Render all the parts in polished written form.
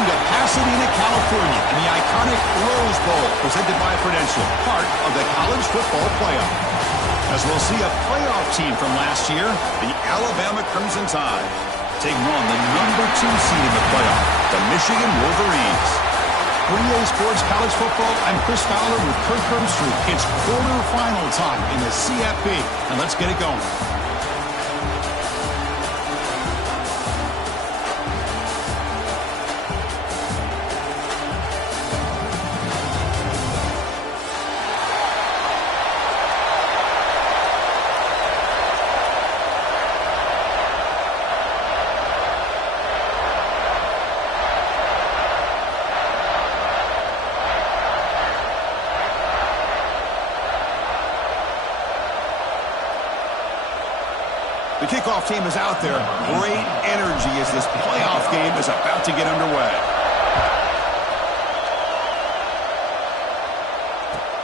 Welcome to Pasadena, California, in the iconic Rose Bowl, presented by Prudential, part of the college football playoff. As we'll see a playoff team from last year, the Alabama Crimson Tide, taking on the #2 seed in the playoff, the Michigan Wolverines. For EA Sports College Football, I'm Chris Fowler with Kirk Herbstreit. It's quarterfinal time in the CFP, and let's get it going. The kickoff team is out there. Great energy as this playoff game is about to get underway.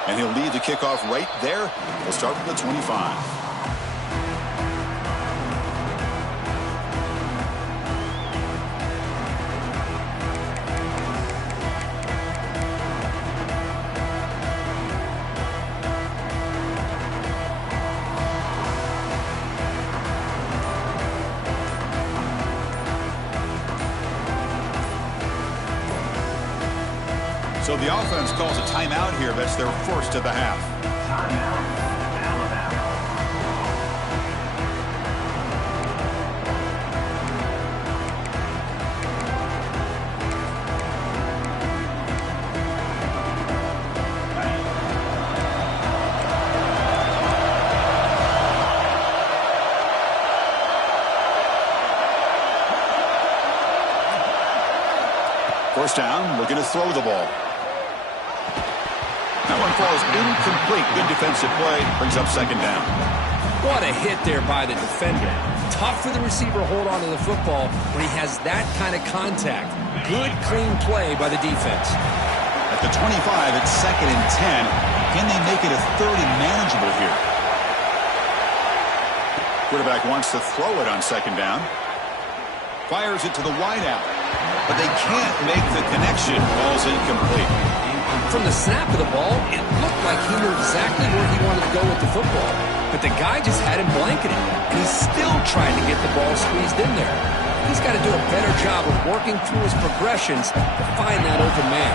And he'll lead the kickoff right there. We'll start from the 25. So the offense calls a timeout here. That's their first of the half. Timeout, Alabama. First down, looking to throw the ball. That one falls incomplete. Good defensive play. Brings up second down. What a hit there by the defender. Tough for the receiver to hold on to the football when he has that kind of contact. Good, clean play by the defense. At the 25, it's 2nd and 10. Can they make it a 3rd and manageable here? Quarterback wants to throw it on second down. Fires it to the wideout. But they can't make the connection. Ball's incomplete. From the snap of the ball, it looked like he knew exactly where he wanted to go with the football. But the guy just had him blanketed, and he's still trying to get the ball squeezed in there. He's got to do a better job of working through his progressions to find that open man.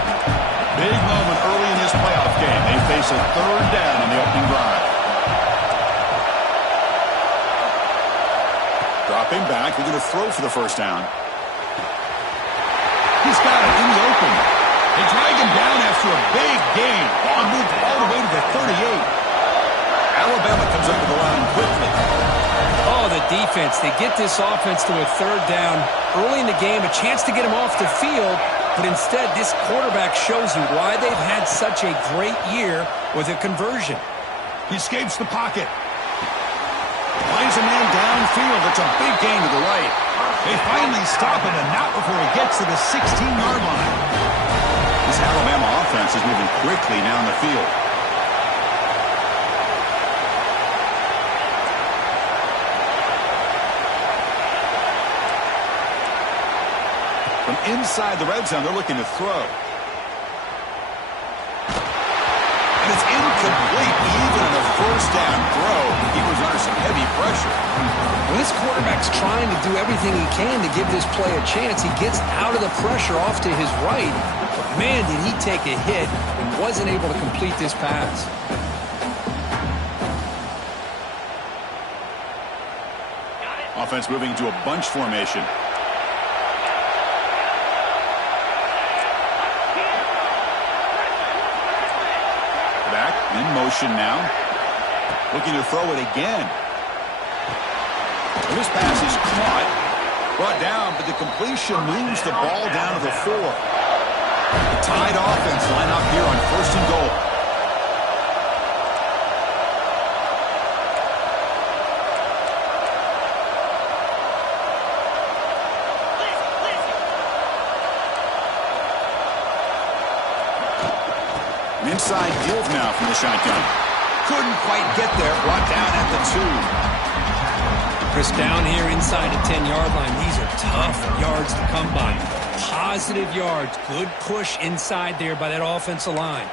Big moment early in this playoff game. They face a 3rd down on the opening drive. Dropping back, they're going to throw for the first down. He's got it in the open. They drag him down after a big gain. Ball moved all the way to the 38. Alabama comes up to the line quickly. Oh, the defense. They get this offense to a 3rd down early in the game, a chance to get him off the field, but instead this quarterback shows you why they've had such a great year with a conversion. He escapes the pocket. Finds a man downfield. It's a big gain to the right. They finally stop him, and not before he gets to the 16-yard line. This Alabama offense is moving quickly down the field. From inside the red zone, they're looking to throw. And it's incomplete. Even on a first down throw, he was under some heavy pressure. When this quarterback's trying to do everything he can to give this play a chance, he gets out of the pressure off to his right. But man, did he take a hit and wasn't able to complete this pass. Offense moving to a bunch formation. Back in motion now. Looking to throw it again. And this pass is caught. Brought down, but the completion moves the ball down to the 4. The Tide offense line up here on 1st and goal. An inside give now from the shotgun. Couldn't quite get there. Brought down at the 2. Chris, down here inside the 10-yard line, these are tough yards to come by. Positive yards. Good push inside there by that offensive line.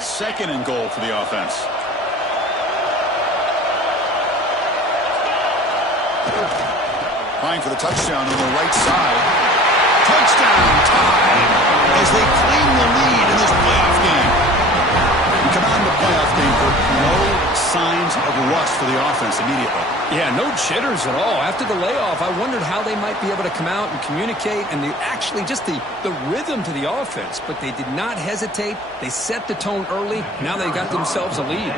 Second and goal for the offense. Trying for the touchdown on the right side. Touchdown time as they claim the lead in this playoff game. We come out in the playoff game for no signs of rust for the offense immediately. Yeah, no jitters at all. After the layoff, I wondered how they might be able to come out and communicate and actually just the rhythm to the offense. But they did not hesitate. They set the tone early. Now they got themselves a lead.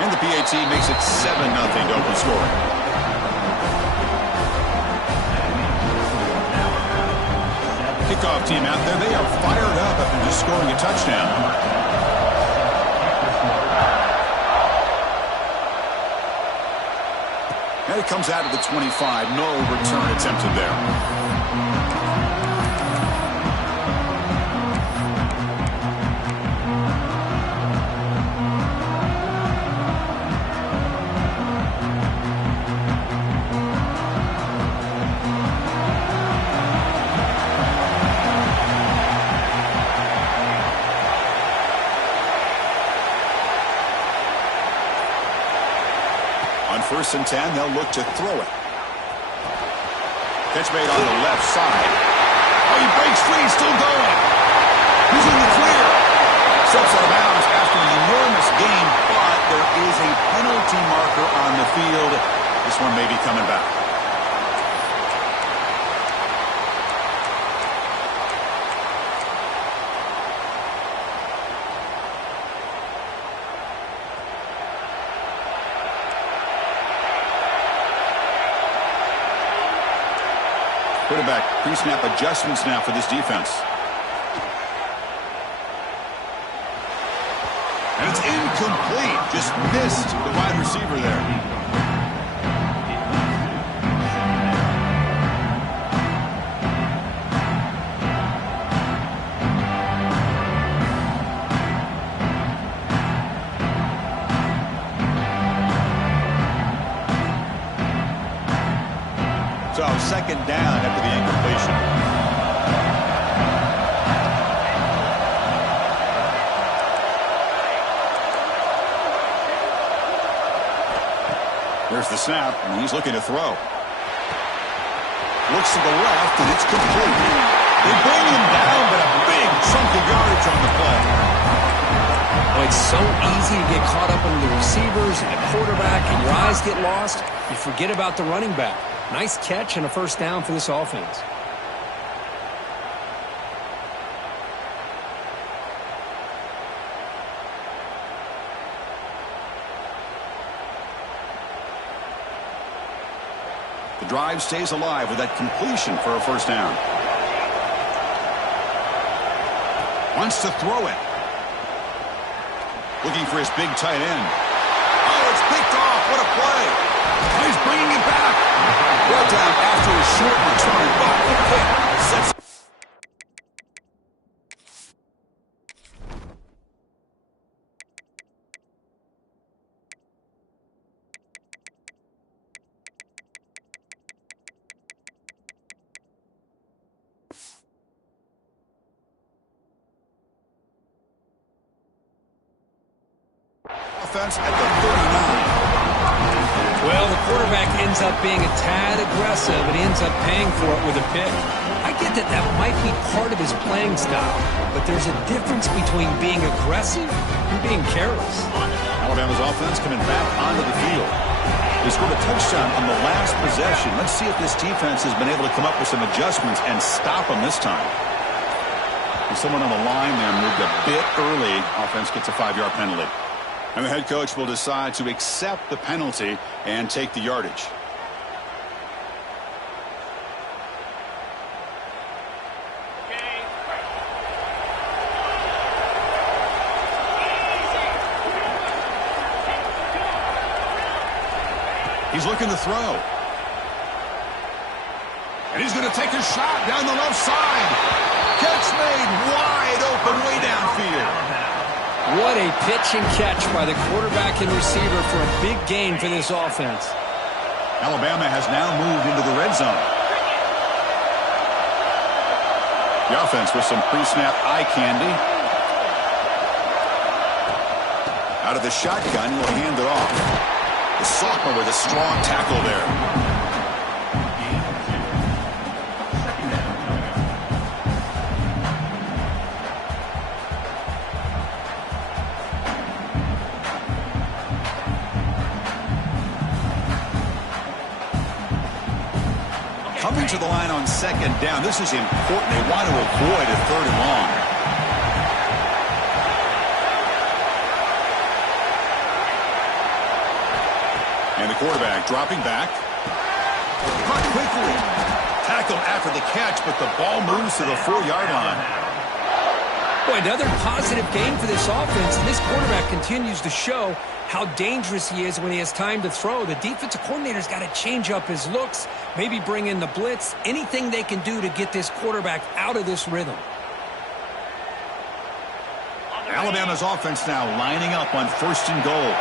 And the PAT makes it 7-0 to open scoring. Kickoff team out there. They are fired up after just scoring a touchdown. And it comes out of the 25. No return attempted there. First and 10, they'll look to throw it. Catch made on the left side. Oh, he breaks free, still going. He's in the clear. Steps out of bounds after an enormous gain, but there is a penalty marker on the field. This one may be coming back. Quarterback pre-snap adjustments now for this defense. And it's incomplete. Just missed the wide receiver there. So second down after the incompletion. There's the snap, and he's looking to throw. Looks to the left, and it's complete. They bring him down, but a big chunk of yardage on the play. Well, it's so easy to get caught up in the receivers and the quarterback, and your eyes get lost. You forget about the running back. Nice catch and a first down for this offense. The drive stays alive with that completion for a first down. Wants to throw it. Looking for his big tight end. Oh, it's picked off. What a play. He's bringing it back. Brought down after a short return. But the pick sets. Offense at the 39. Well, the quarterback ends up being a tad aggressive, and he ends up paying for it with a pick. I get that that might be part of his playing style, but there's a difference between being aggressive and being careless. Alabama's offense coming back onto the field. They scored a touchdown on the last possession. Let's see if this defense has been able to come up with some adjustments and stop them this time. And someone on the line there moved a bit early. Offense gets a 5-yard penalty. And the head coach will decide to accept the penalty and take the yardage. He's looking to throw. And he's going to take a shot down the left side. Catch made wide open way downfield. What a pitch and catch by the quarterback and receiver for a big gain for this offense. Alabama has now moved into the red zone. The offense with some pre-snap eye candy. Out of the shotgun, he'll hand it off. The sophomore with a strong tackle there. Coming to the line on second down. This is important. They want to avoid a third and long. And the quarterback dropping back. Caught quickly. Tackled after the catch, but the ball moves to the 4-yard line. Boy, another positive game for this offense, and this quarterback continues to show how dangerous he is when he has time to throw. The defensive coordinator's got to change up his looks, maybe bring in the blitz, anything they can do to get this quarterback out of this rhythm. Alabama's offense now lining up on 1st and goal.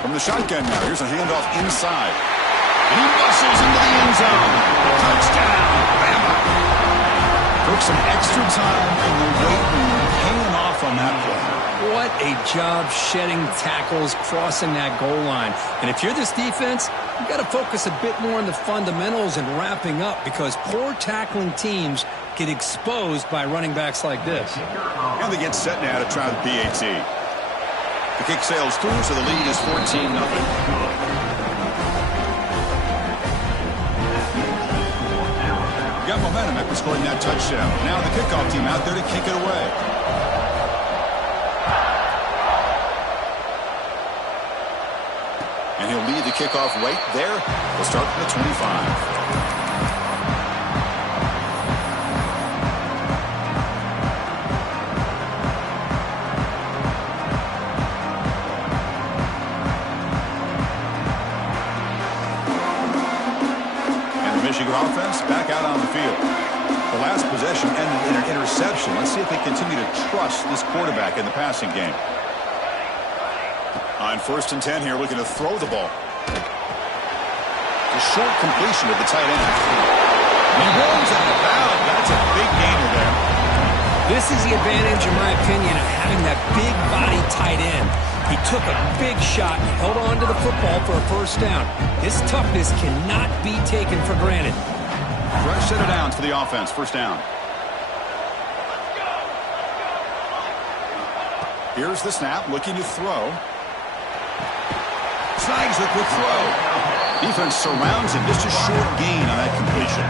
From the shotgun now, here's a handoff inside. And he muscles into the end zone. Touchdown, Bama. Took some extra time in the weight room, paying off on that play. What a job shedding tackles, crossing that goal line. And if you're this defense, you've got to focus a bit more on the fundamentals and wrapping up, because poor tackling teams get exposed by running backs like this. And they get set now to try the PAT. The kick sails through, so the lead is 14-0. Got momentum after scoring that touchdown. Now the kickoff team out there to kick it away. And he'll lead the kickoff right there. We'll start from the 25. Michigan offense back out on the field. The last possession ended in an interception. Let's see if they continue to trust this quarterback in the passing game. On 1st and 10 here, looking to throw the ball. A short completion of the tight end. He rolls out of bounds. That's a big gainer there. This is the advantage, in my opinion, of having that big body tight end. He took a big shot and held on to the football for a 1st down. His toughness cannot be taken for granted. Fresh set of downs for the offense. 1st down. Here's the snap, looking to throw. Snags the quick throw. Defense surrounds him. Just a short gain on that completion.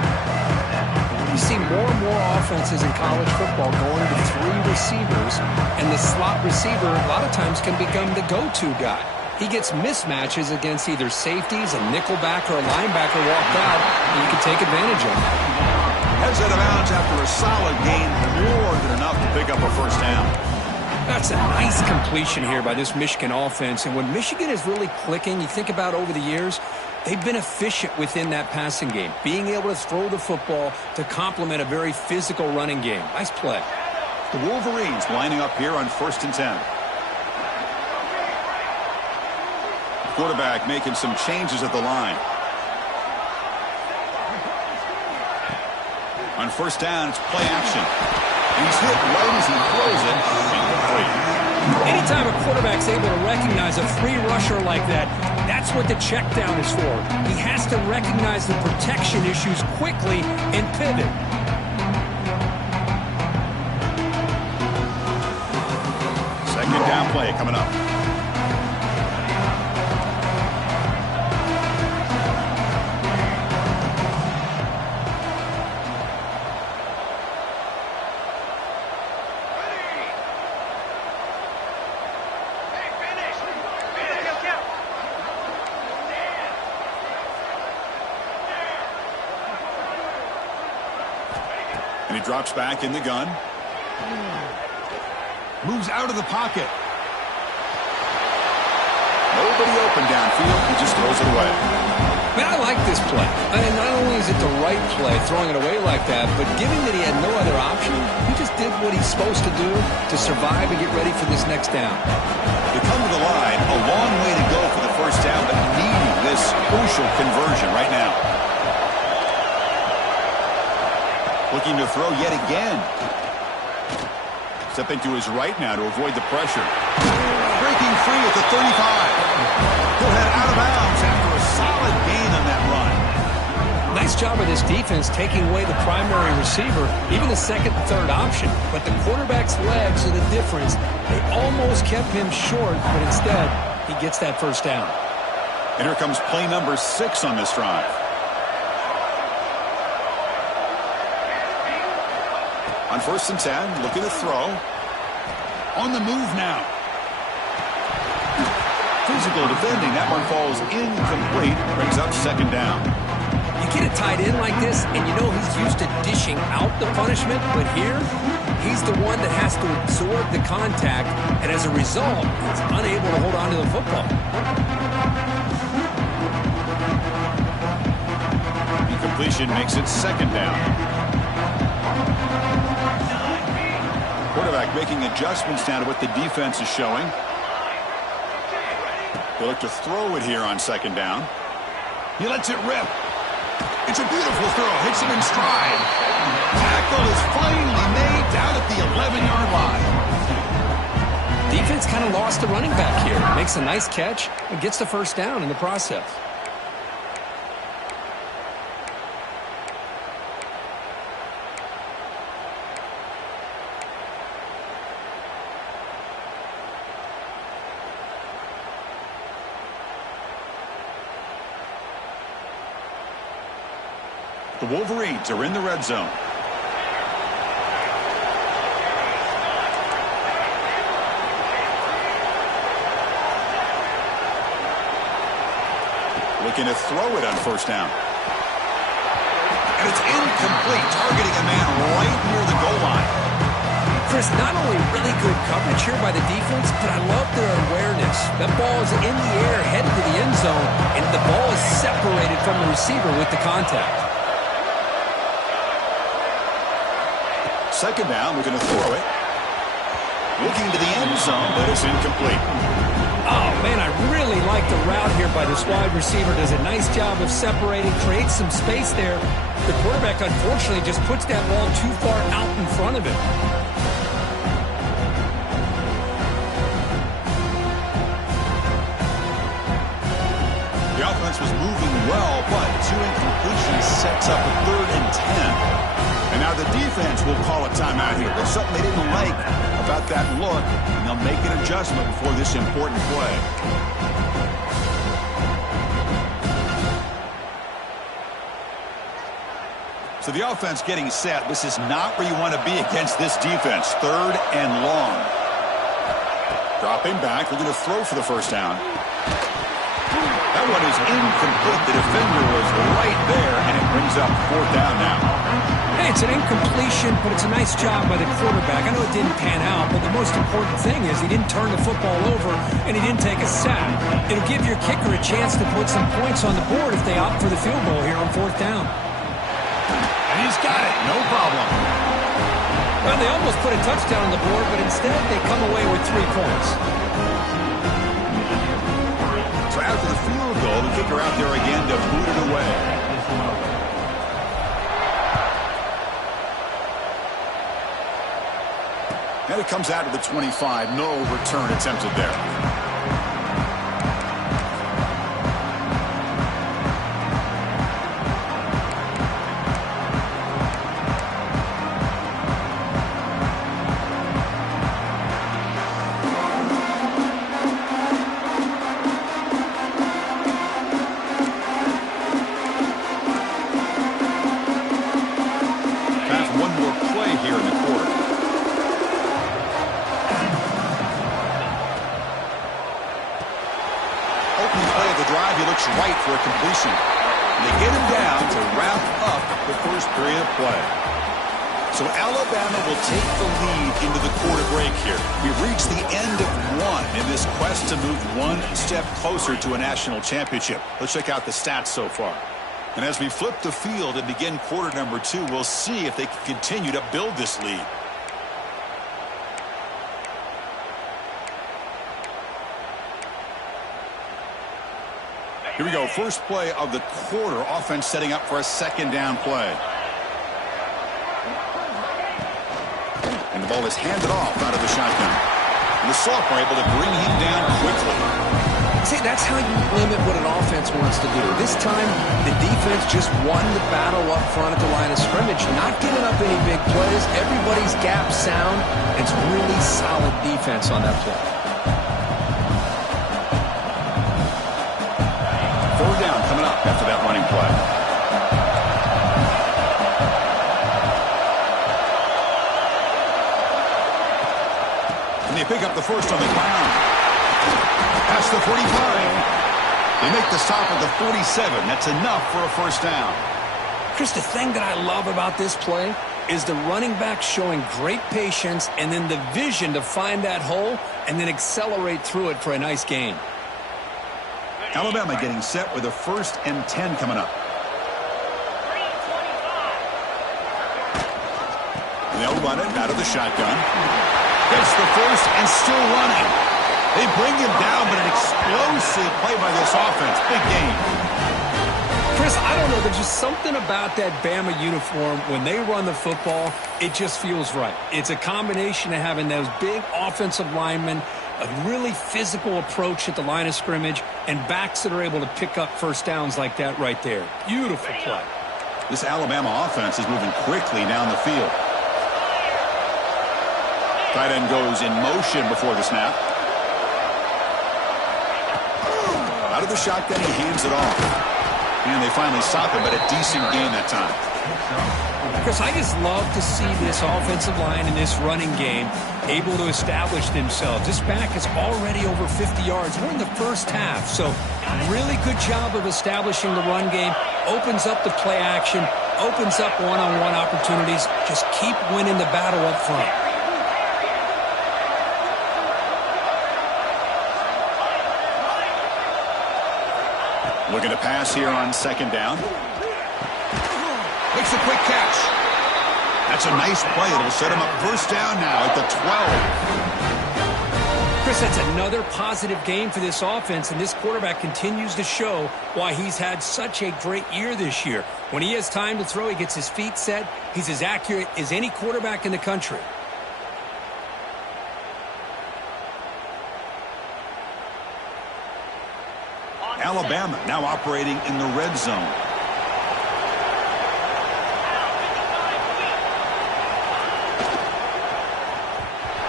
You see more and more offenses in college football going to 3 receivers, and the slot receiver a lot of times can become the go-to guy. He gets mismatches against either safeties, a nickelback, or a linebacker walked out, and you can take advantage of it. Heads out of bounds after a solid gain, more than enough to pick up a 1st down. That's a nice completion here by this Michigan offense, and when Michigan is really clicking, you think about over the years, they've been efficient within that passing game, being able to throw the football to complement a very physical running game. Nice play. The Wolverines lining up here on 1st and 10. The quarterback making some changes at the line. On 1st down, it's play action. And he's hit right as he throws it. Anytime a quarterback's able to recognize a free rusher like that, that's what the check down is for. He has to recognize the protection issues quickly and pivot. Second down play coming up. And he drops back in the gun. Moves out of the pocket. Nobody open downfield. He just throws it away. Man, I like this play. And not only is it the right play, throwing it away like that, but given that he had no other option, he just did what he's supposed to do to survive and get ready for this next down. To come to the line, a long way to go for the first down, but needing this crucial conversion right now. Looking to throw yet again. Stepping to his right now to avoid the pressure. Breaking free at the 35. He'll head out of bounds after a solid gain on that run. Nice job of this defense taking away the primary receiver, even the second and third option. But the quarterback's legs are the difference. They almost kept him short, but instead, he gets that first down. And here comes play number 6 on this drive. On 1st and 10, looking to throw. On the move now. Physical defending. That one falls incomplete. Brings up 2nd down. You get a tight end like this, and you know he's used to dishing out the punishment, but here, he's the one that has to absorb the contact, and as a result, he's unable to hold on to the football. Incompletion makes it 2nd down. Quarterback making adjustments now to what the defense is showing. They look to throw it here on 2nd down. He lets it rip. It's a beautiful throw. Hits him in stride. Tackle is finally made down at the 11-yard line. Defense kind of lost the running back here. Makes a nice catch and gets the first down in the process. The Wolverines are in the red zone. Looking to throw it on 1st down. And it's incomplete, targeting a man right near the goal line. Chris, not only really good coverage here by the defense, but I love their awareness. That ball is in the air, headed to the end zone, and the ball is separated from the receiver with the contact. 2nd down, we're going to throw it. Looking to the end zone, but it's incomplete. Oh, man, I really like the route here by this wide receiver. Does a nice job of separating, creates some space there. The quarterback, unfortunately, just puts that ball too far out in front of him. The offense was moving well, but 2 incompletions sets up a 3rd and 10. And now the defense will call a timeout here. There's something they didn't like about that look, and they'll make an adjustment before this important play. So the offense getting set. This is not where you want to be against this defense. 3rd and long. Dropping back. Looking to throw for the first down. That one is incomplete. The defender was right there, and it brings up 4th down now. Hey, it's an incompletion, but it's a nice job by the quarterback. I know it didn't pan out, but the most important thing is he didn't turn the football over and he didn't take a sack. It'll give your kicker a chance to put some points on the board if they opt for the field goal here on 4th down. And he's got it. No problem. Well, they almost put a touchdown on the board, but instead they come away with 3 points. So after the field goal, the kicker out there again to boot it away. And it comes out to the 25. No return attempted there. Right for a completion. And they get him down to wrap up the first period of play. So Alabama will take the lead into the quarter break here. We've reached the end of one in this quest to move one step closer to a national championship. Let's check out the stats so far. And as we flip the field and begin quarter number 2, we'll see if they can continue to build this lead. Here we go. First play of the quarter. Offense setting up for a second down play. And the ball is handed off out of the shotgun. And the sophomore able to bring him down quickly. See, that's how you limit what an offense wants to do. This time, the defense just won the battle up front at the line of scrimmage, not giving up any big plays. Everybody's gap sound. It's really solid defense on that play. Third down coming up after that running play. And they pick up the first on the ground. Past the 45. They make the stop at the 47. That's enough for a first down. Chris, the thing that I love about this play is the running back showing great patience and then the vision to find that hole and then accelerate through it for a nice gain. Alabama getting set with a 1st and 10 coming up. And they'll run it out of the shotgun. Gets the first and still running. They bring him down, but an explosive play by this offense. Big game. Chris, I don't know. There's just something about that Bama uniform. When they run the football, it just feels right. It's a combination of having those big offensive linemen, a really physical approach at the line of scrimmage, and backs that are able to pick up first downs like that right there. Beautiful play. This Alabama offense is moving quickly down the field. Tight end goes in motion before the snap. Out of the shotgun, he hands it off. And they finally stop him, but a decent gain that time. Chris, I just love to see this offensive line and this running game able to establish themselves. This back is already over 50 yards. We're in the first half, so really good job of establishing the run game. Opens up the play action, opens up one-on-one opportunities. Just keep winning the battle up front. Looking to pass here on second down. Makes a quick catch. That's a nice play. It'll set him up first down now at the 12. Chris, that's another positive game for this offense, and this quarterback continues to show why he's had such a great year this year. When he has time to throw, he gets his feet set. He's as accurate as any quarterback in the country. Alabama now operating in the red zone.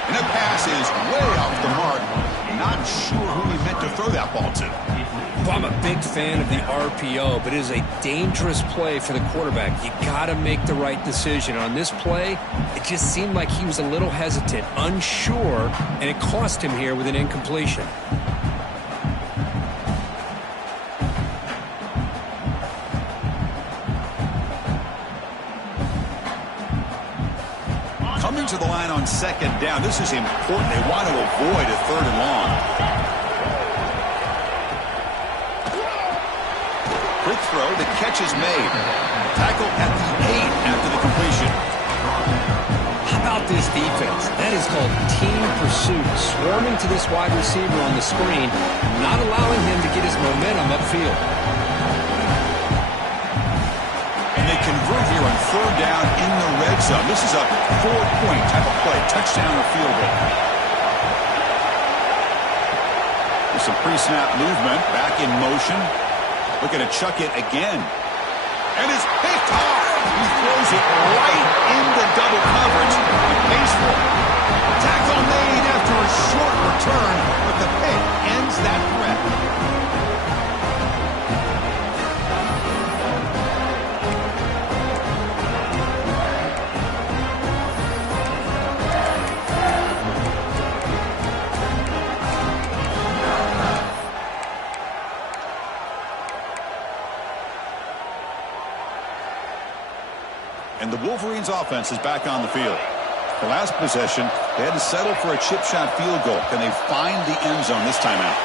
And the pass is way off the mark. Not sure who he meant to throw that ball to. Well, I'm a big fan of the RPO, but it is a dangerous play for the quarterback. You got to make the right decision. On this play, it just seemed like he was a little hesitant, unsure, and it cost him here with an incompletion. Coming to the line on second down. This is important. They want to avoid a third and long. Quick throw. The catch is made. Tackle at the 8 after the completion. How about this defense? That is called team pursuit. Swarming to this wide receiver on the screen, not allowing him to get his momentum upfield. Convert here on third down in the red zone. This is a 4-point type of play, touchdown or field goal. With some pre-snap movement, back in motion. Looking to chuck it again. And it's picked off. He throws it right into double coverage. He pays for it. Tackle made after a short return, but the pick ends that threat. And the Wolverines Falcons offense is back on the field. The last possession, they had to settle for a chip shot field goal. Can they find the end zone this time out?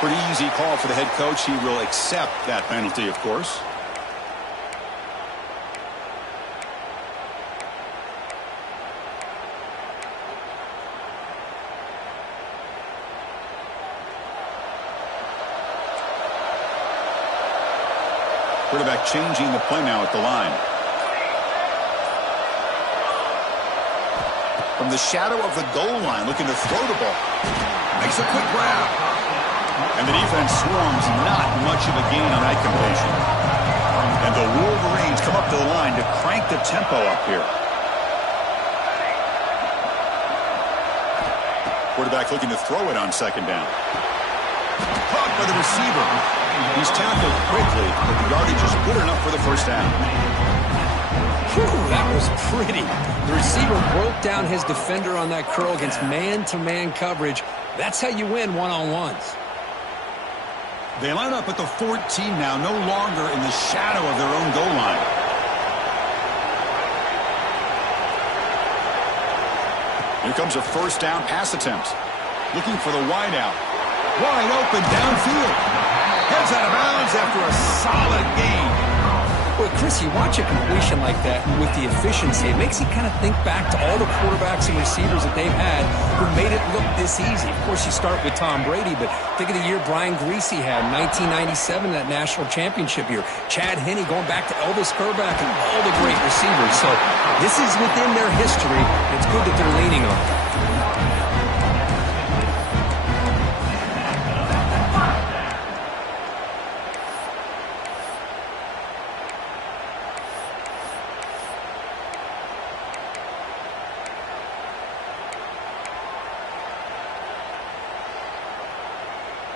Pretty easy call for the head coach. He will accept that penalty, of course. Quarterback changing the play now at the line. From the shadow of the goal line, looking to throw the ball. Makes a quick grab. And the defense swarms, not much of a gain on that completion. And the Wolverines come up to the line to crank the tempo up here. Quarterback looking to throw it on second down. Caught by the receiver. He's tackled quickly, but the yardage is good enough for the first down. Whew, that was pretty. The receiver broke down his defender on that curl against man-to-man coverage. That's how you win one-on-ones. They line up at the 14 now, no longer in the shadow of their own goal line. Here comes a first down pass attempt. Looking for the wideout. Wide open downfield. Heads out of bounds after a solid gain. Well, Chris, you watch a completion like that with the efficiency, it makes you kind of think back to all the quarterbacks and receivers that they've had who made it look this easy. Of course, you start with Tom Brady, but think of the year Brian Griese had, 1997, that national championship year. Chad Henne going back to Elvis Grbac and all the great receivers. So this is within their history. It's good that they're leaning on it.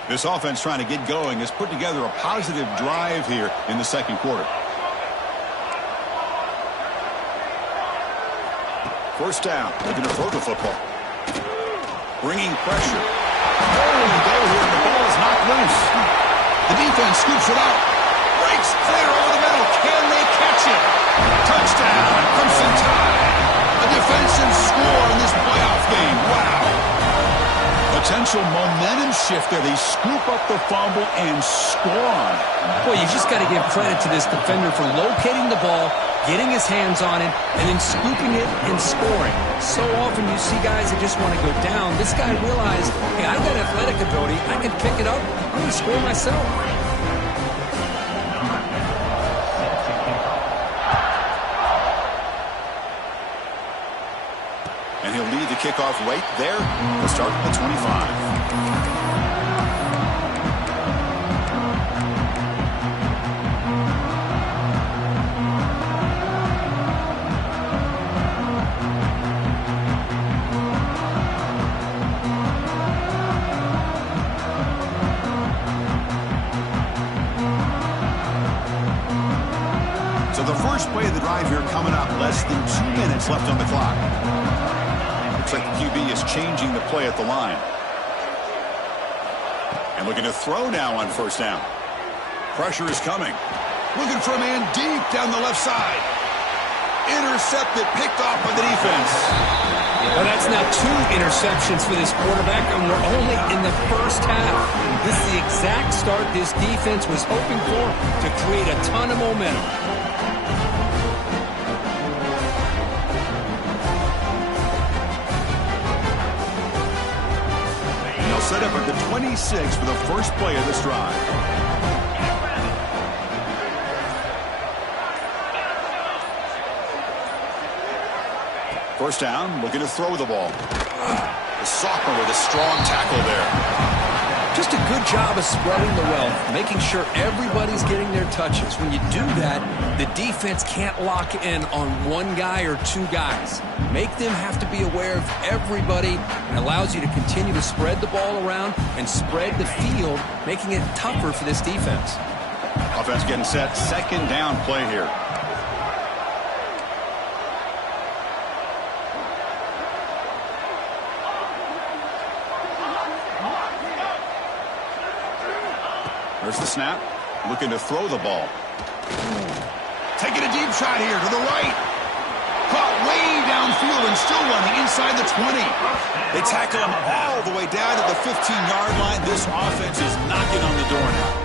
This offense trying to get going has put together a positive drive here in the second quarter. First down. They're going to throw the football. Bringing pressure. Holy go here, and the ball is knocked loose. The defense scoops it up. Breaks clear over the middle. Can they catch it? Touchdown. Crimson Tide. A defensive score in this playoff game. Wow. Potential momentum shift there. They scoop up the fumble and score on it. Well, you just got to give credit to this defender for locating the ball, getting his hands on it, and then scooping it and scoring. So often you see guys that just want to go down. This guy realized, hey, I've got athletic ability. I can pick it up. I'm going to score myself. And he'll lead the kickoff right there. We'll start at the 25. So the first play of the drive here coming up. Less than 2 minutes left on the clock. Looks like the QB is changing the play at the line. And looking to throw now on first down. Pressure is coming. Looking for a man deep down the left side. Intercepted, picked off by the defense. Well, that's now 2 interceptions for this quarterback, and we're only in the first half. This is the exact start this defense was hoping for to create a ton of momentum. Set up at the 26 for the first play of this drive. First down, looking to throw the ball. The sophomore with a strong tackle there. Just a good job of spreading the wealth, making sure everybody's getting their touches. When you do that, the defense can't lock in on one guy or 2 guys. Make them have to be aware of everybody. It allows you to continue to spread the ball around and spread the field, making it tougher for this defense. Offense getting set. Second down play here. There's the snap. Looking to throw the ball. Taking a deep shot here to the right. Caught way downfield and still running inside the 20. They tackle him all the way down to the 15-yard line. This offense is knocking on the door now.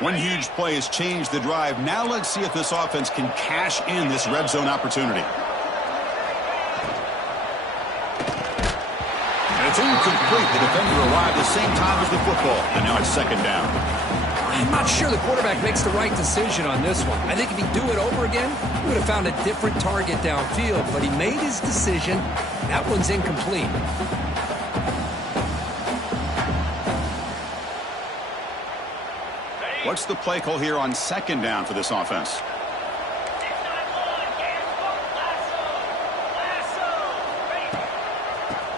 One huge play has changed the drive. Now let's see if this offense can cash in this red zone opportunity. And it's incomplete. The defender arrived the same time as the football. And now it's second down. I'm not sure the quarterback makes the right decision on this one. I think if he'd do it over again, he would have found a different target downfield. But he made his decision. That one's incomplete. What's the play call here on second down for this offense?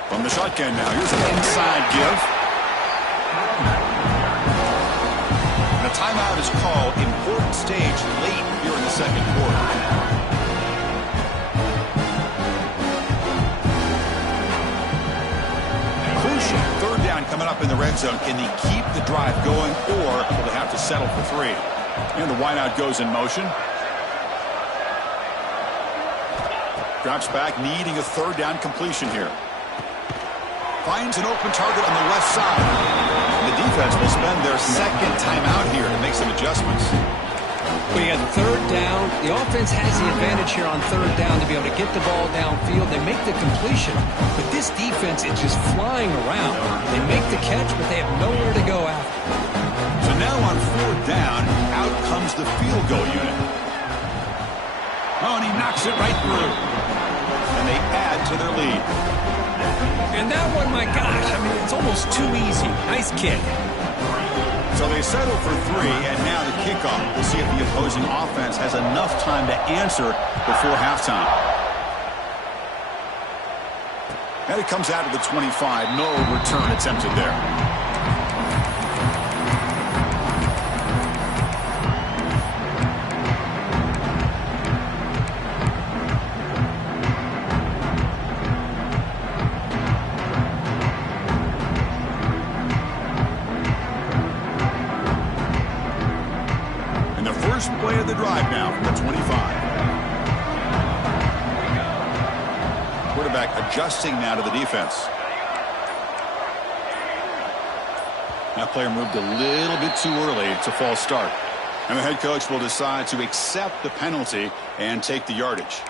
From the shotgun now, here's an inside give. And a timeout is called. Important stage late here in the second quarter. Third down coming up in the red zone. Can they keep the drive going, or will they have to settle for 3? And the wideout goes in motion. Drops back, needing a third down completion here. Finds an open target on the left side. The defense will spend their second timeout here to make some adjustments. When you got third down, the offense has the advantage here on third down to be able to get the ball downfield. They make the completion, but this defense is just flying around. They make the catch, but they have nowhere to go after. So now on fourth down, out comes the field goal unit. Oh, and he knocks it right through. And they add to their lead. And that one, my gosh, I mean, it's almost too easy. Nice kick. So they settle for 3, and now the kickoff. We'll see if the opposing offense has enough time to answer before halftime. And it comes out of the 25. No return attempted there. Play of the drive now from the 25. Quarterback adjusting now to the defense. That player moved a little bit too early. It's a false start. And the head coach will decide to accept the penalty and take the yardage.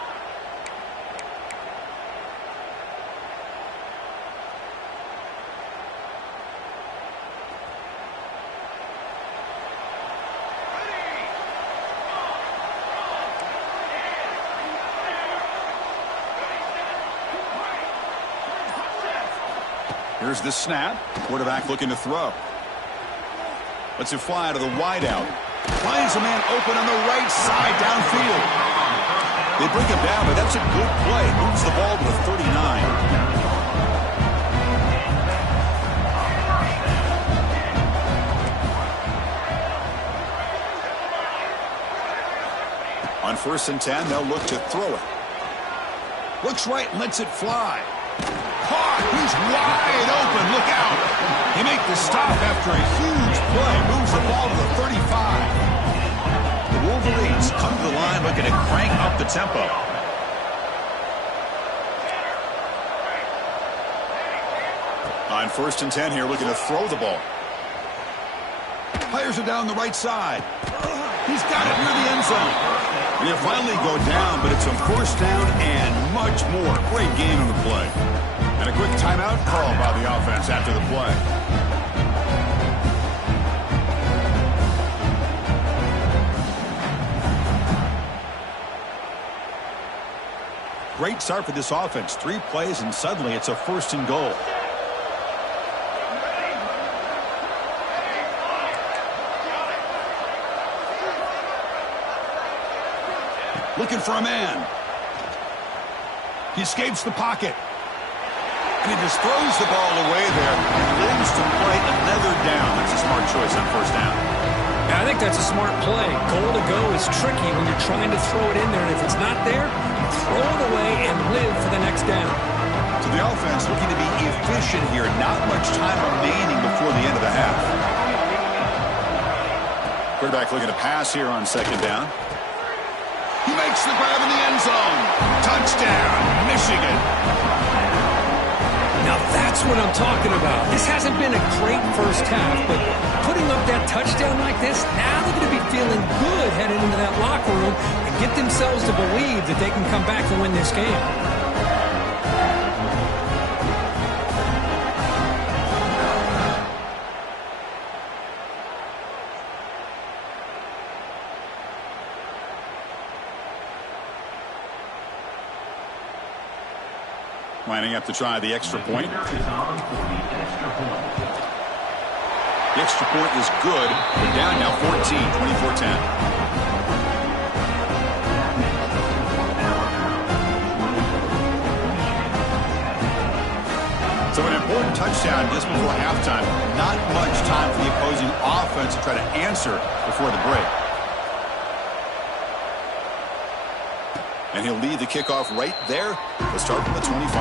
Here's the snap. Quarterback looking to throw. Lets it fly to the wideout. Finds a man open on the right side downfield. They bring him down, but that's a good play. Moves the ball to the 39. On 1st and 10, they'll look to throw it. Looks right and lets it fly. Caught. He's wide open. Look out. They make the stop after a huge play. Moves the ball to the 35. The Wolverines come to the line looking to crank up the tempo. On 1st and 10 here, looking to throw the ball. Fires it down the right side. He's got it near the end zone. And he'll finally go down, but it's a 1st down and much more. Great game on the play. And a quick timeout call by the offense after the play. Great start for this offense. 3 plays, and suddenly it's a 1st and goal. Looking for a man. He escapes the pocket. And he just throws the ball away there and lives to play another down. That's a smart choice on 1st down. Yeah, I think that's a smart play. Goal to go is tricky when you're trying to throw it in there. And if it's not there, throw it away and live for the next down. So the offense looking to be efficient here. Not much time remaining before the end of the half. Quarterback looking to pass here on second down. He makes the grab in the end zone. Touchdown, Michigan. Now that's what I'm talking about. This hasn't been a great first half, but putting up that touchdown like this, now they're going to be feeling good heading into that locker room and get themselves to believe that they can come back and win this game. Lining up to try the extra point. The extra point is good. We're down now 14, 24-10. So an important touchdown just before halftime. Not much time for the opposing offense to try to answer before the break. And he'll lead the kickoff right there. We'll start from the 25.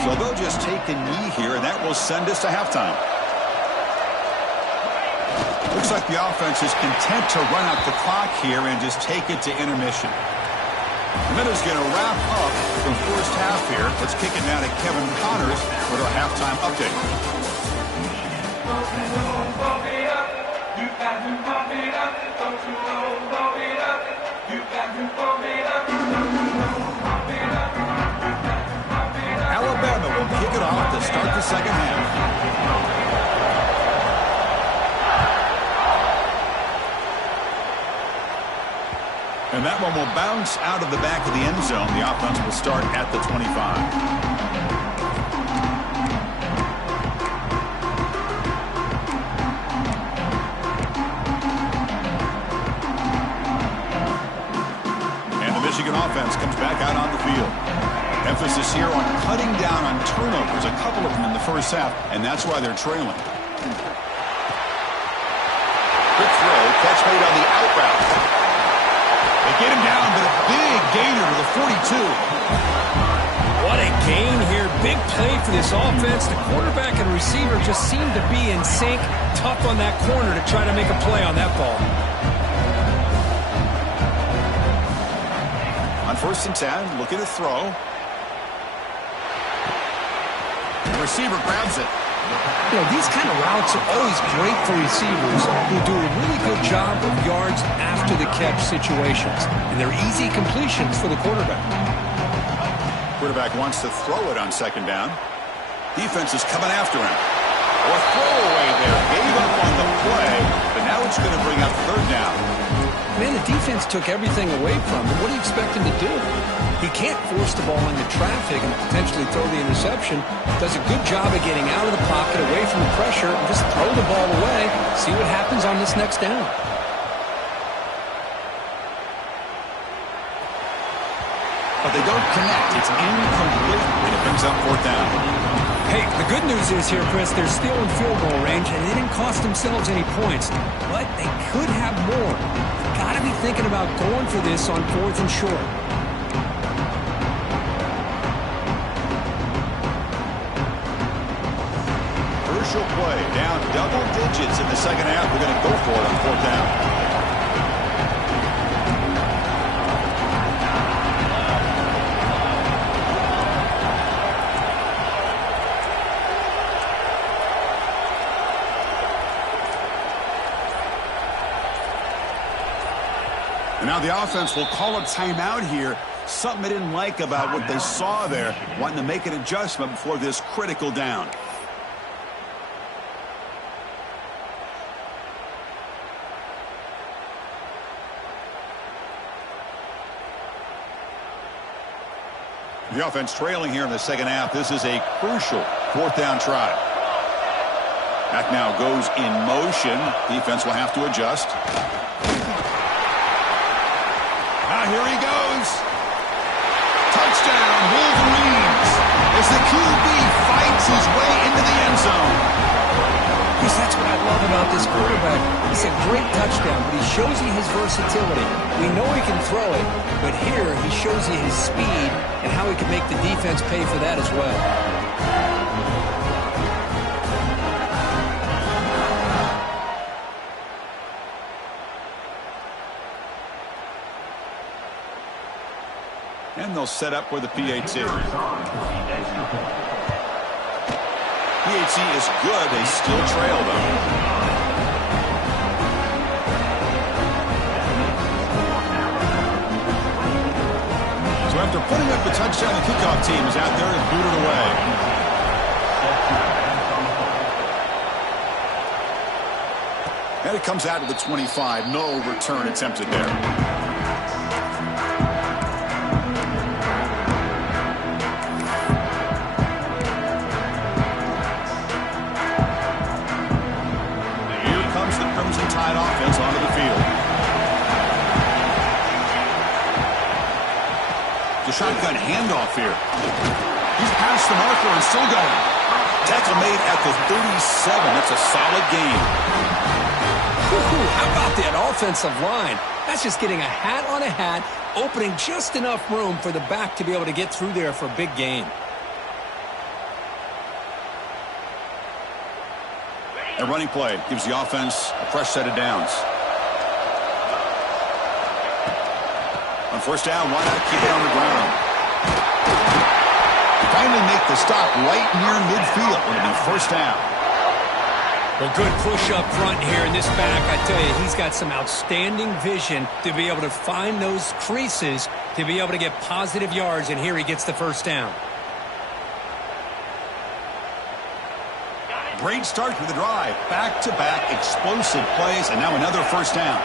So they'll just take the knee here, and that will send us to halftime. Looks like the offense is content to run out the clock here and just take it to intermission. The minute's going to wrap up the first half here. Let's kick it now to Kevin Connors with our halftime update. Alabama will kick it off to start the second half. And that one will bounce out of the back of the end zone. The offense will start at the 25. And the Michigan offense comes back out on the field. Emphasis here on cutting down on turnovers, a couple of them in the first half, and that's why they're trailing. Quick throw, catch made on the out route. They get him down, but a big gainer to the 42. What a gain here. Big play for this offense. The quarterback and receiver just seem to be in sync. Tough on that corner to try to make a play on that ball. On 1st and 10, looking to throw. The receiver grabs it. You know, these kind of routes are always great for receivers who do a really good job of yards after the catch situations. And they're easy completions for the quarterback. Quarterback wants to throw it on second down. Defense is coming after him. Or throwaway there. Gave up on the play, but now it's going to bring up third down. Man, the defense took everything away from him. What do you expect him to do? He can't force the ball into traffic and potentially throw the interception. Does a good job of getting out of the pocket, away from the pressure, and just throw the ball away. See what happens on this next down. But they don't connect. It's incomplete, and it brings up fourth down. Hey, the good news is here, Chris, they're still in field goal range, and they didn't cost themselves any points. But they could have more. Got to be thinking about going for this on 4th and short. Crucial play, down double digits in the second half. We're going to go for it on fourth down. And now the offense will call a timeout here. Something they didn't like about what they saw there. Wanting to make an adjustment before this critical down. The offense trailing here in the second half. This is a crucial fourth down try. Back now goes in motion. Defense will have to adjust. Now here he goes. Touchdown, Wolverines. As the QB fights his way into the end zone. Chris, that's what I love about this quarterback. It's a great touchdown, but he shows you his versatility. We know he can throw it, but here he shows you his speed and how he can make the defense pay for that as well. And they'll set up for the PAT. PAT is good. They still trail, though. So after putting up the touchdown, the kickoff team is out there and booted away. And it comes out of the 25. No return attempted there. Tide offense onto the field. The shotgun handoff here. He's past the marker and still going. Tackle made at the 37. That's a solid gain. How about that offensive line? That's just getting a hat on a hat, opening just enough room for the back to be able to get through there for a big gain. A running play gives the offense a fresh set of downs. On first down, why not keep it on the ground? Finally make the stop right near midfield. It'll be first down. Well, good push up front here in this back. I tell you, he's got some outstanding vision to be able to find those creases, to be able to get positive yards, and here he gets the first down. Great start to the drive. Back-to-back explosive plays, and now another first down.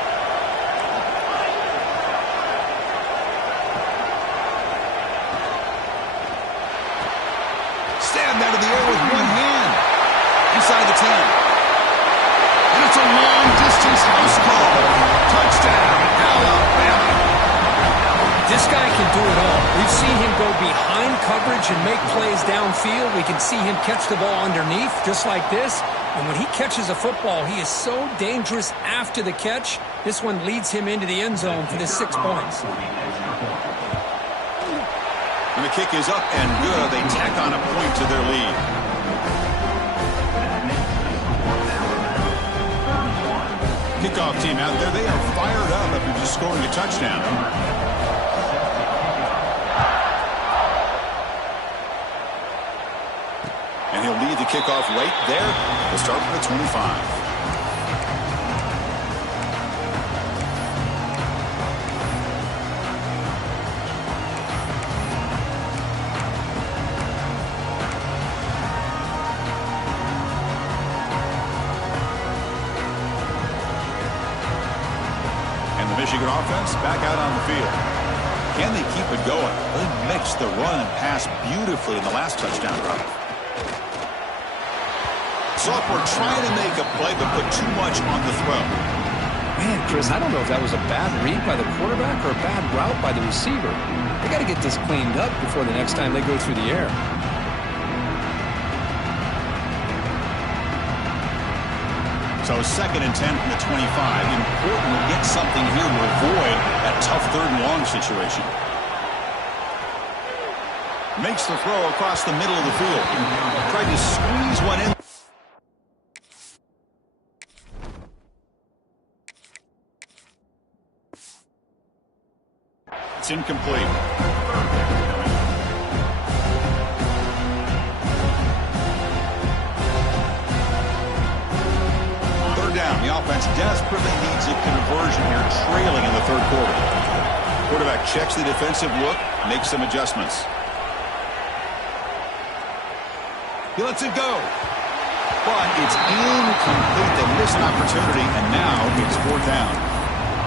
Stand out of the air with one hand. Inside the 10. And it's a long-distance house call. Touchdown, Alabama. This guy can do it all. We've seen him go behind coverage and make plays downfield. We can see him catch the ball underneath, just like this. And when he catches a football, he is so dangerous after the catch. This one leads him into the end zone for the 6 points. And the kick is up and good. They tack on a point to their lead. Kickoff team out there. They are fired up after just scoring a touchdown. And he'll lead the kickoff right there. We'll start from the 25. And the Michigan offense back out on the field. Can they keep it going? They mixed the run and pass beautifully in the last touchdown drive. Sophomore trying to make a play, but put too much on the throw. Man, Chris, I don't know if that was a bad read by the quarterback or a bad route by the receiver. They got to get this cleaned up before the next time they go through the air. So 2nd and 10 from the 25. Important to get something here to avoid that tough 3rd and long situation. Makes the throw across the middle of the field. Tried to squeeze one in. It's incomplete. 3rd down. The offense desperately needs a conversion here, trailing in the 3rd quarter. Quarterback checks the defensive look, makes some adjustments. He lets it go. But it's incomplete. They missed an opportunity, and now it's 4th down.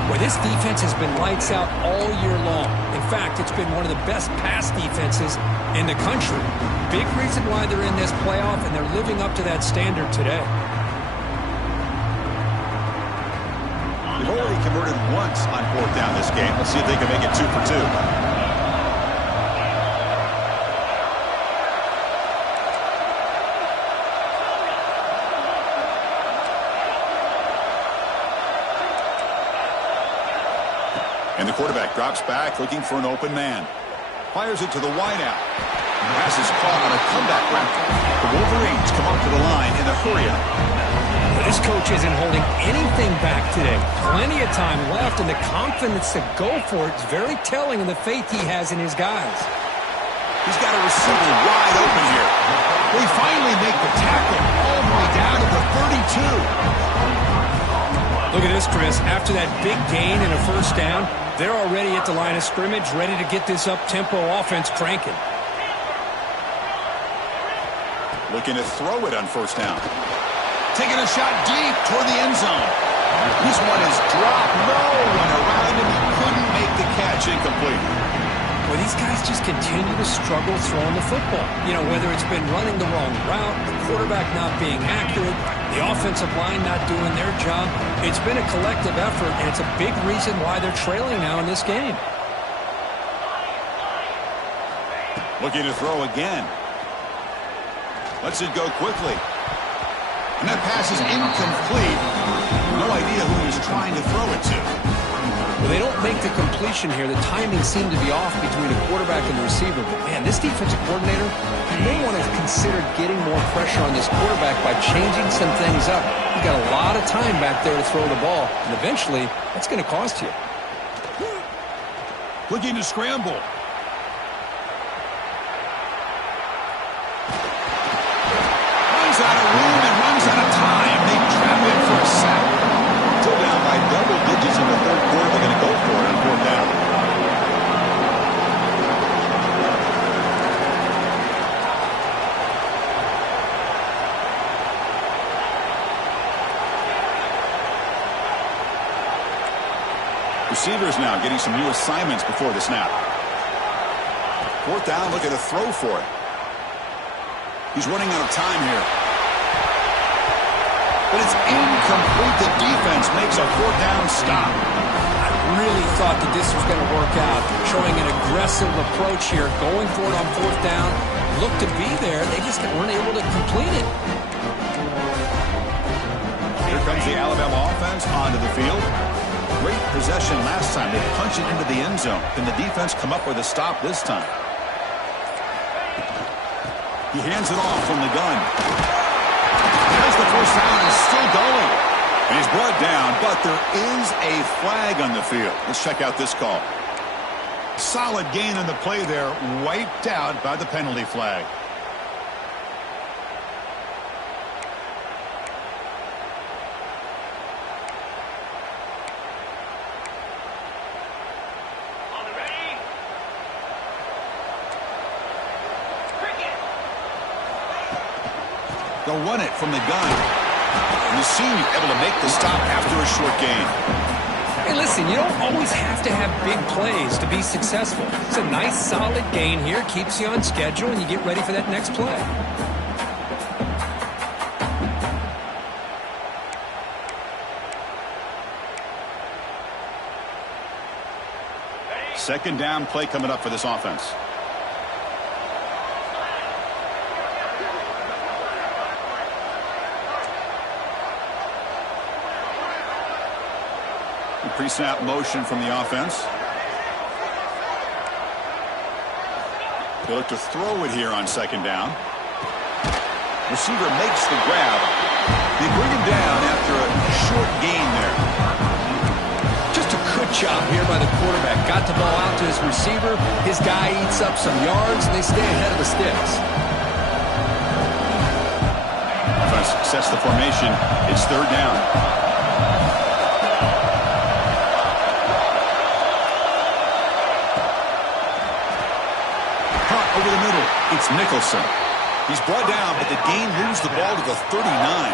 Well, this defense has been lights out all year long. In fact, it's been one of the best pass defenses in the country. Big reason why they're in this playoff, and they're living up to that standard today. They've already converted once on 4th down this game. Let's see if they can make it 2 for 2. quarterback drops back looking for an open man. Fires it to the wideout. Pass is caught on a comeback route. The Wolverines come up to the line in a hurry-up. This coach isn't holding anything back today. Plenty of time left, and the confidence to go for it is very telling of the faith he has in his guys. He's got a receiver wide open here. They finally make the tackle all the way down to the 32. Look at this, Chris. After that big gain and a first down, they're already at the line of scrimmage, ready to get this up-tempo offense cranking. Looking to throw it on first down. Taking a shot deep toward the end zone. This one is dropped. No one around him. He couldn't make the catch. Incomplete. Well, these guys just continue to struggle throwing the football. You know, whether it's been running the wrong route, the quarterback not being accurate, the offensive line not doing their job. It's been a collective effort, and it's a big reason why they're trailing now in this game. Looking to throw again. Lets it go quickly. And that pass is incomplete. No idea who he's trying to throw it to. Well, they don't make the completion here. The timing seemed to be off between the quarterback and the receiver. But, man, this defensive coordinator, he may want to consider getting more pressure on this quarterback by changing some things up. He's got a lot of time back there to throw the ball, and eventually that's going to cost you. Looking to scramble. Runs out of room and runs out of time. They trap him for a sack. Still down by double digits in the third quarter. They're going to go for it on fourth down. Receivers now getting some new assignments before the snap. Fourth down, looking to throw for it. He's running out of time here. But it's incomplete. The defense makes a fourth down stop. I really thought that this was going to work out. Showing an aggressive approach here, going for it on fourth down. Looked to be there. They just weren't able to complete it. Here comes the Alabama offense onto the field. Great possession last time. They punched it into the end zone. Can the defense come up with a stop this time? He hands it off from the gun. Has the first down and is still going. And he's brought down, but there is a flag on the field. Let's check out this call. Solid gain on the play there, wiped out by the penalty flag. They'll run it from the gun. And the senior able to make the stop after a short gain. Hey, listen, you don't always have to have big plays to be successful. It's a nice, solid gain here. Keeps you on schedule, and you get ready for that next play. Second down play coming up for this offense. Pre-snap motion from the offense. They look to throw it here on second down. Receiver makes the grab. They bring him down after a short gain there. Just a good job here by the quarterback. Got the ball out to his receiver. His guy eats up some yards, and they stay ahead of the sticks. Offense sets the formation. It's third down. Over the middle, it's Nicholson. He's brought down, but the gain moves the ball to the 39.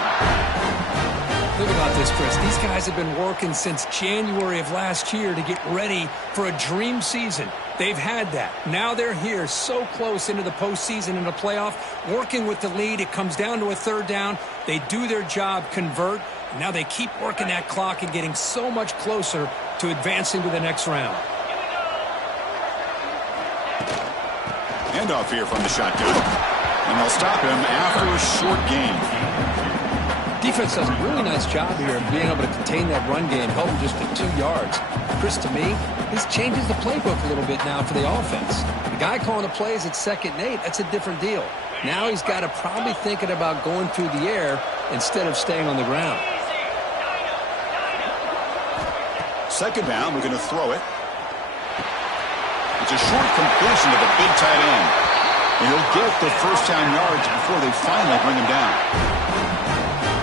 Think about this, Chris. These guys have been working since January of last year to get ready for a dream season. They've had that. Now they're here, so close into the postseason and the playoff, working with the lead. It comes down to a third down. They do their job, convert. And now they keep working that clock and getting so much closer to advancing to the next round. Handoff here from the shotgun. And they'll stop him after a short gain. Defense does a really nice job here of being able to contain that run game, held him just to 2 yards. Chris, to me, this changes the playbook a little bit now for the offense. The guy calling the plays at 2nd and 8, that's a different deal. Now he's got to probably thinking about going through the air instead of staying on the ground. 2nd down, we're going to throw it. It's a short completion to the big tight end. And he'll get the first down yards before they finally bring him down.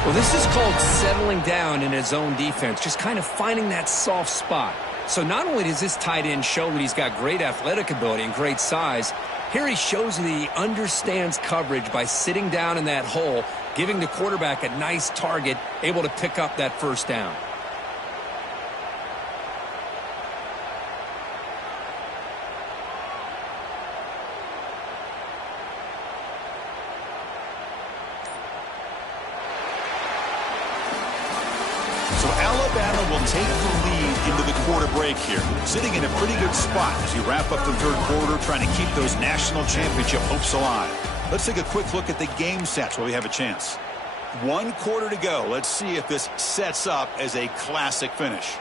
Well, this is called settling down in his own defense, just kind of finding that soft spot. So not only does this tight end show that he's got great athletic ability and great size, here he shows that he understands coverage by sitting down in that hole, giving the quarterback a nice target, able to pick up that first down. So Alabama will take the lead into the quarter break here, sitting in a pretty good spot as you wrap up the 3rd quarter, trying to keep those national championship hopes alive. Let's take a quick look at the game stats while we have a chance. 1 quarter to go. Let's see if this sets up as a classic finish.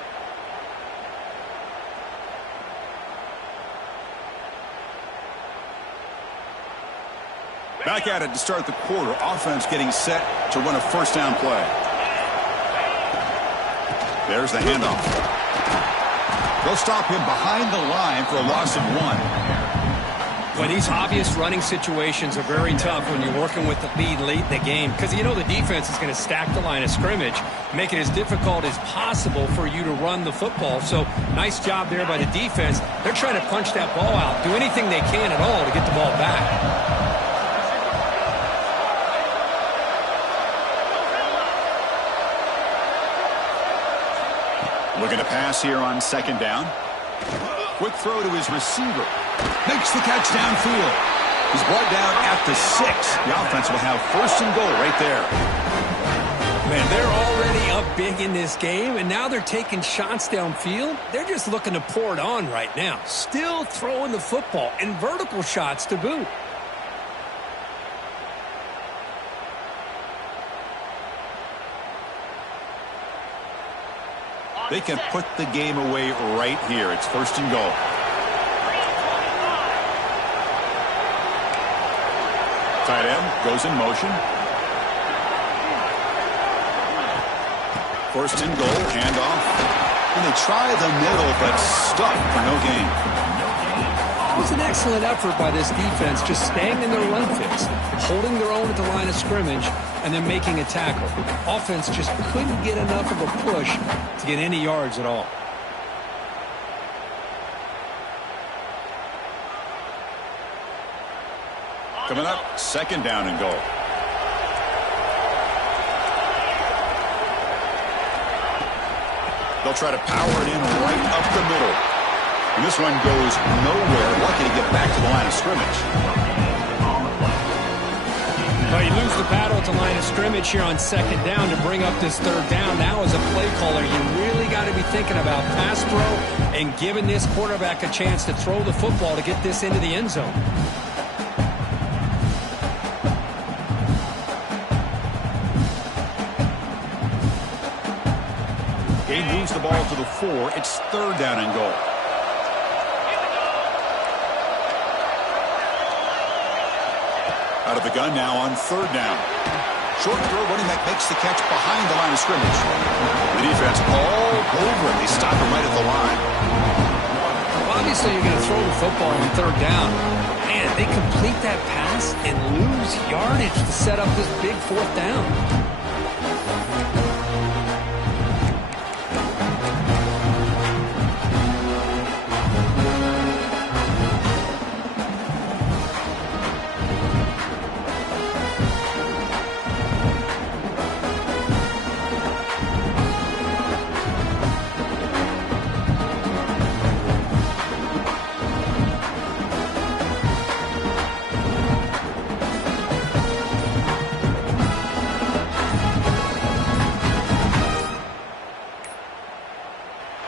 Back at it to start the quarter. Offense getting set to run a first down play. There's the handoff. They'll stop him behind the line for a loss of 1. Well, these obvious running situations are very tough when you're working with the lead late in the game because you know the defense is going to stack the line of scrimmage, make it as difficult as possible for you to run the football. So nice job there by the defense. They're trying to punch that ball out, do anything they can at all to get the ball back. Looking to pass here on 2nd down. Quick throw to his receiver. Makes the catch downfield. He's brought down at the 6. The offense will have 1st and goal right there. Man, they're already up big in this game, and now they're taking shots downfield. They're just looking to pour it on right now. Still throwing the football, and vertical shots to boot. They can put the game away right here. It's 1st and goal. Tight end goes in motion. 1st and goal, handoff. And they try the middle, but stuffed for no gain. It was an excellent effort by this defense, just staying in their run fix, holding their own at the line of scrimmage, and then making a tackle. Offense just couldn't get enough of a push to get any yards at all. Coming up, 2nd down and goal. They'll try to power it in right up the middle. And this one goes nowhere. Lucky to get back to the line of scrimmage. Well, you lose the battle at the line of scrimmage here on 2nd down to bring up this 3rd down. Now as a play caller, you really got to be thinking about pass throw and giving this quarterback a chance to throw the football to get this into the end zone. He moves the ball to the 4. It's 3rd down and goal. Out of the gun now on 3rd down. Short throw, running back makes the catch behind the line of scrimmage. The defense all over it. They stop him right at the line. Well, obviously, you're going to throw the football on 3rd down. Man, they complete that pass and lose yardage to set up this big 4th down.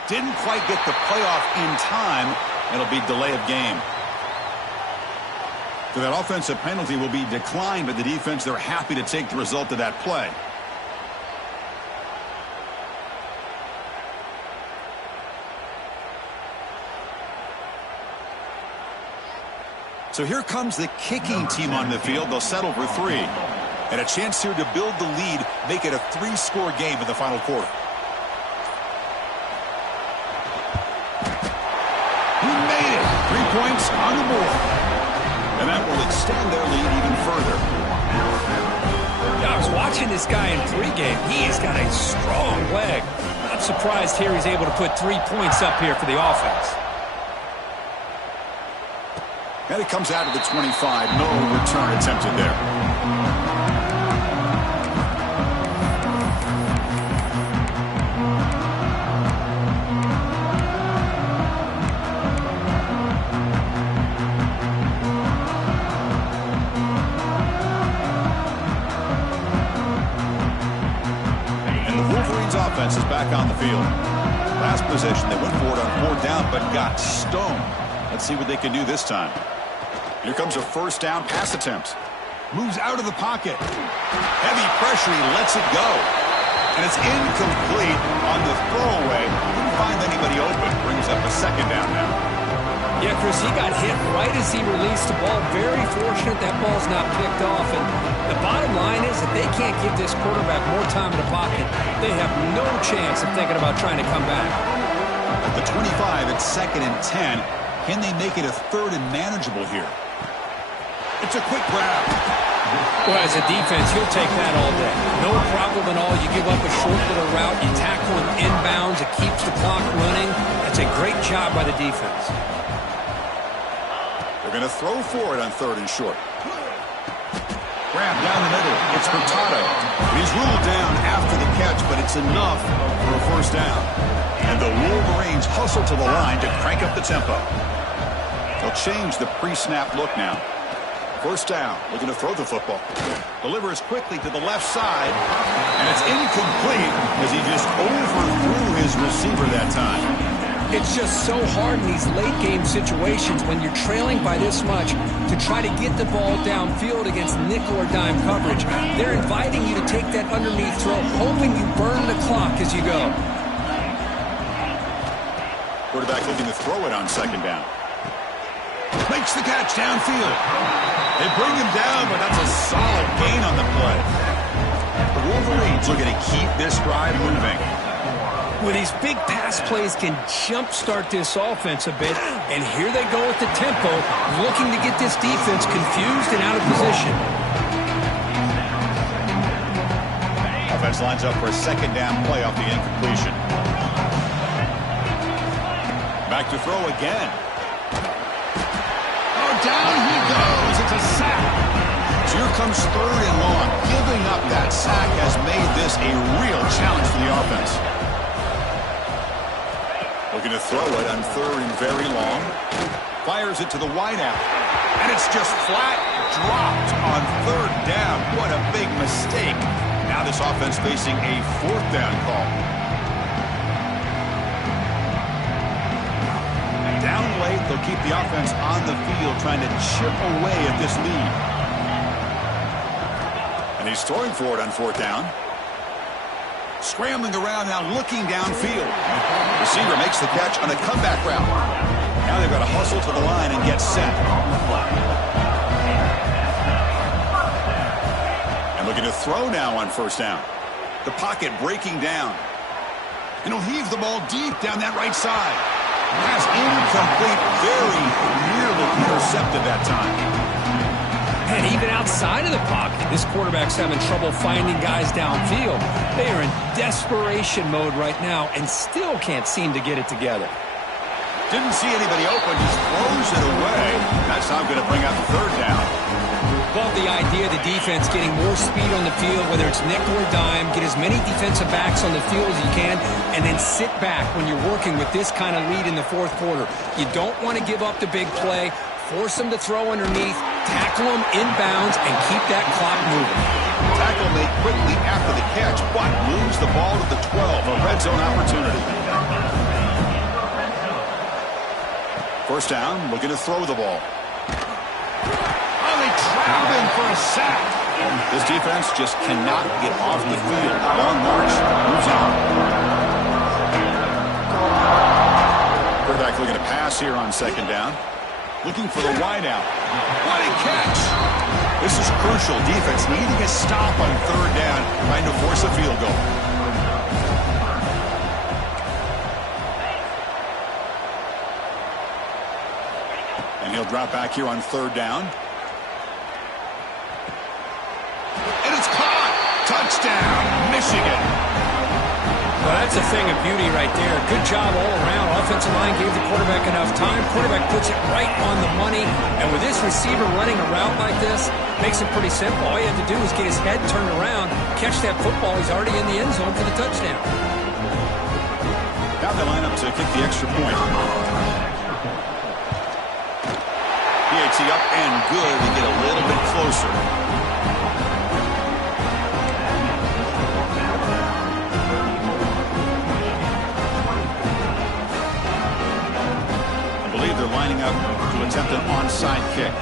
Didn't quite get the playoff in time. It'll be delay of game. So that offensive penalty will be declined by the defense. They're happy to take the result of that play. So here comes the kicking team on the field. They'll settle for 3. And a chance here to build the lead, make it a 3-score game in the final quarter. He made it. 3 points on the board. And that will extend their lead even further. I was watching this guy in pregame. He has got a strong leg. Not surprised here he's able to put 3 points up here for the offense. And it comes out of the 25. No return attempted there. Offense is back on the field. Last possession, they went for it on 4th down, but got stoned. Let's see what they can do this time. Here comes a 1st down pass attempt. Moves out of the pocket. Heavy pressure, he lets it go. And it's incomplete on the throwaway. Didn't find anybody open. Brings up a 2nd down now. Yeah, Chris, he got hit right as he released the ball. Very fortunate that ball's not picked off. And the bottom line is if they can't give this quarterback more time in the pocket, they have no chance of thinking about trying to come back. At the 25, it's 2nd and 10. Can they make it a 3rd and manageable here? It's a quick grab. Well, as a defense, you'll take that all day. No problem at all. You give up a short little route. You tackle him inbounds. It keeps the clock running. That's a great job by the defense. They're going to throw for it on 3rd and short. Grab down the middle. It's Hurtado. He's ruled down after the catch, but it's enough for a 1st down. And the Wolverines hustle to the line to crank up the tempo. They'll change the pre-snap look now. 1st down. Looking to throw the football. Delivers quickly to the left side. And it's incomplete as he just overthrew his receiver that time. It's just so hard in these late-game situations when you're trailing by this much to try to get the ball downfield against nickel or dime coverage. They're inviting you to take that underneath throw, hoping you burn the clock as you go. Quarterback looking to throw it on 2nd down. Makes the catch downfield. They bring him down, but that's a solid gain on the play. The Wolverines looking to keep this drive moving. Well, these big pass plays can jumpstart this offense a bit, and here they go with the tempo, looking to get this defense confused and out of position. Offense lines up for a 2nd down play off the incompletion. Back to throw again. Oh, down he goes. It's a sack. So here comes 3rd and long. Giving up that sack has made this a real challenge for the offense. Looking to throw it on 3rd and very long. Fires it to the wideout. And it's just flat dropped on 3rd down. What a big mistake. Now this offense facing a 4th down call. Down late, they'll keep the offense on the field trying to chip away at this lead. And he's throwing for it on 4th down. Scrambling around now, looking downfield. Receiver makes the catch on a comeback route. Now they've got to hustle to the line and get set. And looking to throw now on 1st down. The pocket breaking down. And he'll heave the ball deep down that right side. Pass incomplete, very nearly intercepted that time. And even outside of the pocket, this quarterback's having trouble finding guys downfield. They are in desperation mode right now and still can't seem to get it together. Didn't see anybody open, just throws it away. That's not going to bring out the 3rd down. Love the idea of the defense getting more speed on the field, whether it's nickel or dime, get as many defensive backs on the field as you can, and then sit back when you're working with this kind of lead in the 4th quarter. You don't want to give up the big play. Force them to throw underneath, tackle them inbounds, and keep that clock moving. Tackle made quickly after the catch, but moves the ball to the 12, a red zone opportunity. 1st down, looking to throw the ball. Oh, they trap him for a sack. This defense just cannot get off the field. Long march, moves on. Quarterback looking to pass here on 2nd down. Looking for the wideout. What a catch! This is crucial. Defense needing a stop on third down, trying to force a field goal. And he'll drop back here on third down. And it's caught! Touchdown, Michigan! Well, that's a thing of beauty right there. Good job all around. Offensive line gave the quarterback enough time. Quarterback puts it right on the money. And with this receiver running a route like this, makes it pretty simple. All you have to do is get his head turned around, catch that football. He's already in the end zone for the touchdown. Now they line up to kick the extra point. PAT up and good to get a little bit closer. They're lining up to attempt an onside kick.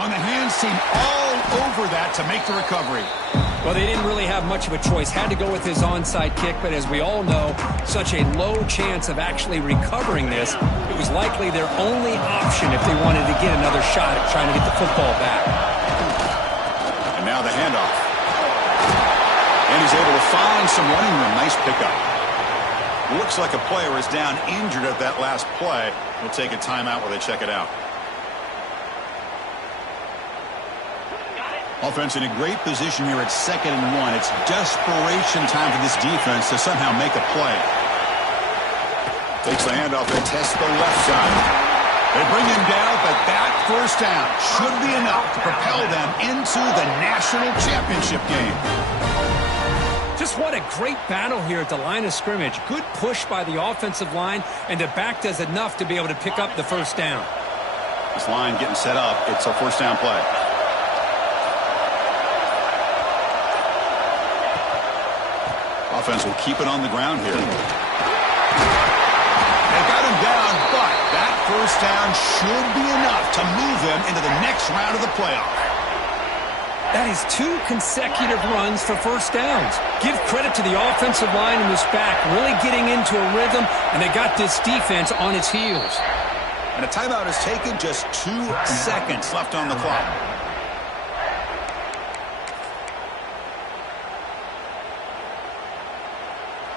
On the hands team all over that to make the recovery. Well, they didn't really have much of a choice. Had to go with his onside kick, but as we all know, such a low chance of actually recovering this. It was likely their only option if they wanted to get another shot at trying to get the football back. And now the handoff. And he's able to find some running room. Nice pickup. Looks like a player is down injured at that last play. We'll take a timeout while they check it out. Offense in a great position here at 2nd and 1. It's desperation time for this defense to somehow make a play. Takes the handoff and tests the left side. They bring him down, but that first down should be enough to propel them into the national championship game. Just what a great battle here at the line of scrimmage. Good push by the offensive line, and the back does enough to be able to pick up the first down. This line getting set up. It's a first down play. Offense will keep it on the ground here. They got him down, but that first down should be enough to move them into the next round of the playoff. That is 2 consecutive runs for first downs. Give credit to the offensive line and this back really getting into a rhythm, and they got this defense on its heels. And a timeout is taken, just 2 seconds left on the clock.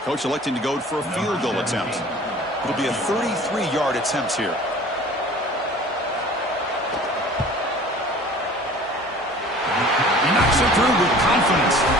Coach electing to go for a field goal attempt. It'll be a 33-yard attempt here. He knocks it through with confidence.